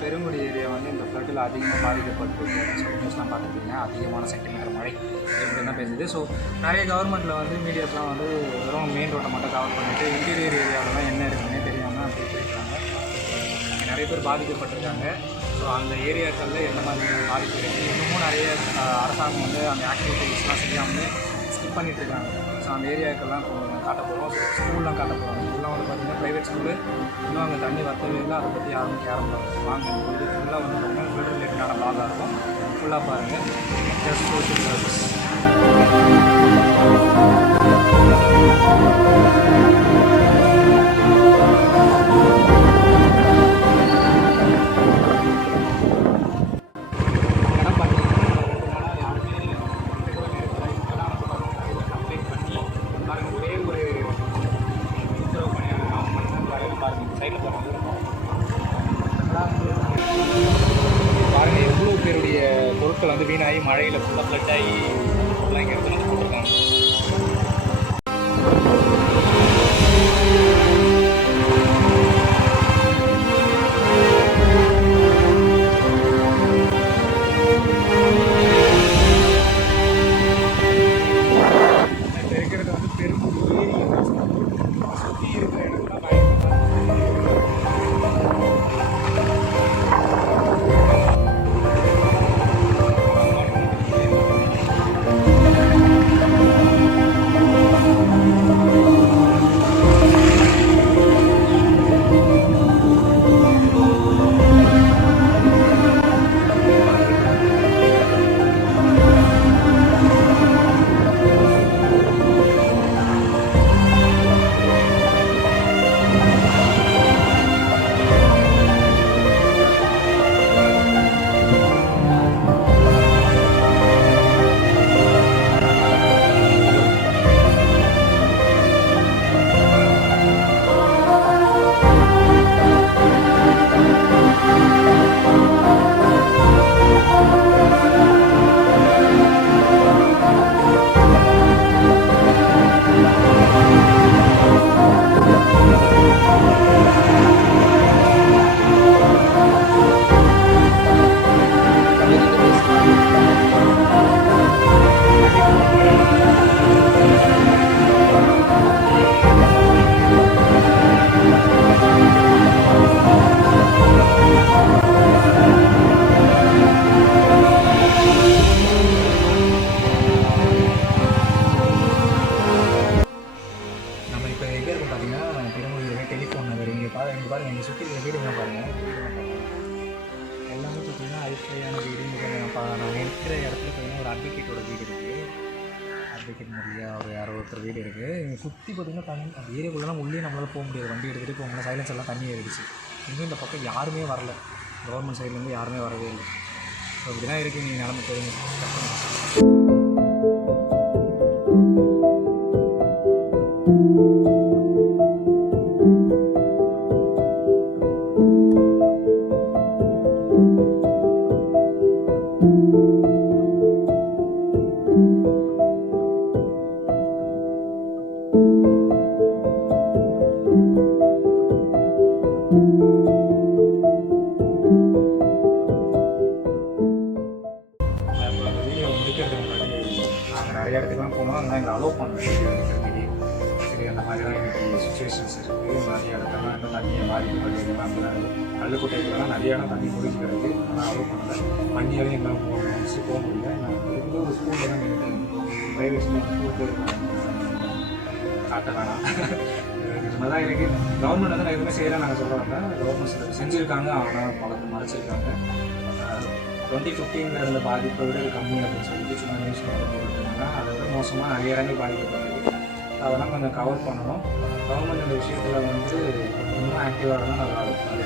Perungudi area வந்து இந்த ஃப்ளட்டில் அதிகமாக பாதிக்கப்பட்டிருக்கு அப்படின்னு சொல்லி நியூஸ்லாம் பார்த்துருக்கீங்க. அதிகமான சென்டிமீட்டர் மழை இப்படி தான் பேசுது. ஸோ நிறைய கவர்மெண்ட்டில் வந்து மீடியாஸ்லாம் வந்து வெறும் மெயின் ரோட்டை மட்டும் கவர் பண்ணிவிட்டு இன்டீரியர் ஏரியாவிலலாம் என்ன இருக்குன்னே தெரியாமல் அப்படி போயிருக்காங்க. நிறைய பேர் பாதிக்கப்பட்டிருக்காங்க. ஸோ அந்த ஏரியாக்களில் எந்த மாதிரி பாதிப்பு இருக்குது, இன்னமும் நிறைய அரசாங்கம் வந்து அந்த ஆக்டிவிட்டீஸ்லாம் செய்யாமல் ஸ்கிப் பண்ணிகிட்ருக்காங்க. ஸோ அந்த ஏரியாக்கெல்லாம் காட்ட போகிறோம். ஸ்கூல்லாம் காட்ட போகிறோம். ஸ்கூல்லாம் வந்து பார்த்திங்கன்னா ப்ரைவேட் ஸ்கூலு இன்னும் அங்கே தண்ணி வரவே இல்லை. அதை பற்றி யாரும் கேர் பண்ணுறாங்க. வாங்க இது ஃபுல்லாக வந்து பார்த்திங்கன்னா ஃபுல் ரிலேட்டடான பாதாக இருக்கும். ஃபுல்லாக பாருங்கள். Just social service. பாருங்கள் எவ்வளோ பேருடைய பொருட்கள் வந்து வீணாகி மழையில் ஃபுல்லாக ஃப்ளட் ஆகி ஃபுல்லாக இங்கே எடுத்து வந்து போட்டிருக்காங்க. இருக்கிறது வந்து பெரும் சுற்றி இருக்கிற இடத்துல பாருங்கள். இங்கே சுற்றி இருக்கிற வீடுங்களாம் பாருங்கள். எல்லாமே பார்த்திங்கன்னா ஐஃபையான வீடு. நான் இருக்கிற இடத்துல பார்த்திங்கன்னா ஒரு அட்வொகேட்டோட வீடு இருக்குது. அட்வொகேட் நிறையா ஒரு யாரோ ஒருத்தர் வீடு இருக்குது. இங்கே சுற்றி பார்த்திங்கன்னா தண்ணி அந்த ஏரியாக்குள்ளலாம் உள்ளே நம்மளால் போக முடியாது. வண்டி எடுத்துகிட்டு போக முடியல. சைலன்ஸ் எல்லாம் தண்ணி ஏறிடுச்சு. இன்னும் இந்த பக்கம் யாருமே வரல. கவர்மெண்ட் சைட்லேருந்து யாருமே வரவே இல்லை. ஸோ இப்படி தான் இருக்குது. நீங்கள் நிலமை தெரியும். நிறைய இடத்துக்குலாம் போனோம். அதனால் எங்களை அலோவ் பண்ணுறேன் வீடியோ எடுக்கிறதுக்கு. சரி அந்த மாதிரி தான் இன்றைக்கி சுச்சுவேஷன்ஸ் இருக்குது. நிறைய இடத்துலாம் இன்னும் தண்ணியை பாதிக்கப்படுது. கல்லுக்குட்டைகள்லாம் நிறைய இடம் தண்ணி முடிஞ்சு கிடக்கு. ஆனால் அலோவ் பண்ணலை. வண்டியாலையும் எங்களால் போக முடியல. நான் இருந்து ஒரு ஸ்கூலில் தான் நினைக்கிறேன். ப்ரைவேட் ஸ்கூல் காட்ட வேணாம். இது தான் இருக்குது. கவர்மெண்ட் வந்து நான் எதுவுமே செய்யலாம் நாங்கள் சொல்ல வந்தேன். கவர்மெண்ட் செஞ்சுருக்காங்க. ஆனால் பலத்தை மறைச்சிருக்காங்க. 2015 இருந்த பாதிப்பை விட கம்மி அப்படின்னு சொல்லிட்டு சும்மா நியூஸ் போட்டுருக்காங்க. அதை விட மோசமாக நிறைய இடங்கள் பாதிக்கப்பட்டிருக்கு. அதெல்லாம் கொஞ்சம் கவர் பண்ணணும். கவர்மெண்ட் இந்த விஷயத்தில் வந்து இன்னும் ஆக்டிவாக இருந்தால் நல்லா இருக்கும்.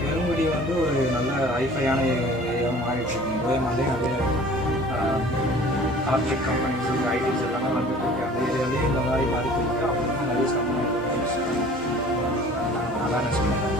பெருங்குடி வந்து ஒரு நல்ல ஹைஃபையான ஏரியாவும் மாறிட்டுருக்கு. ஒரே மாதிரி நிறைய கார்பரேட் கம்பெனிஸ் ஐடிஸ் எல்லாமே வந்துட்டு இருக்கு. அந்த ஏரியாலேயும் இந்த மாதிரி பாதிப்பு இருக்குது. அவங்க நிறைய சம்பளம் அவேர்னஸ் பண்ணுறாங்க.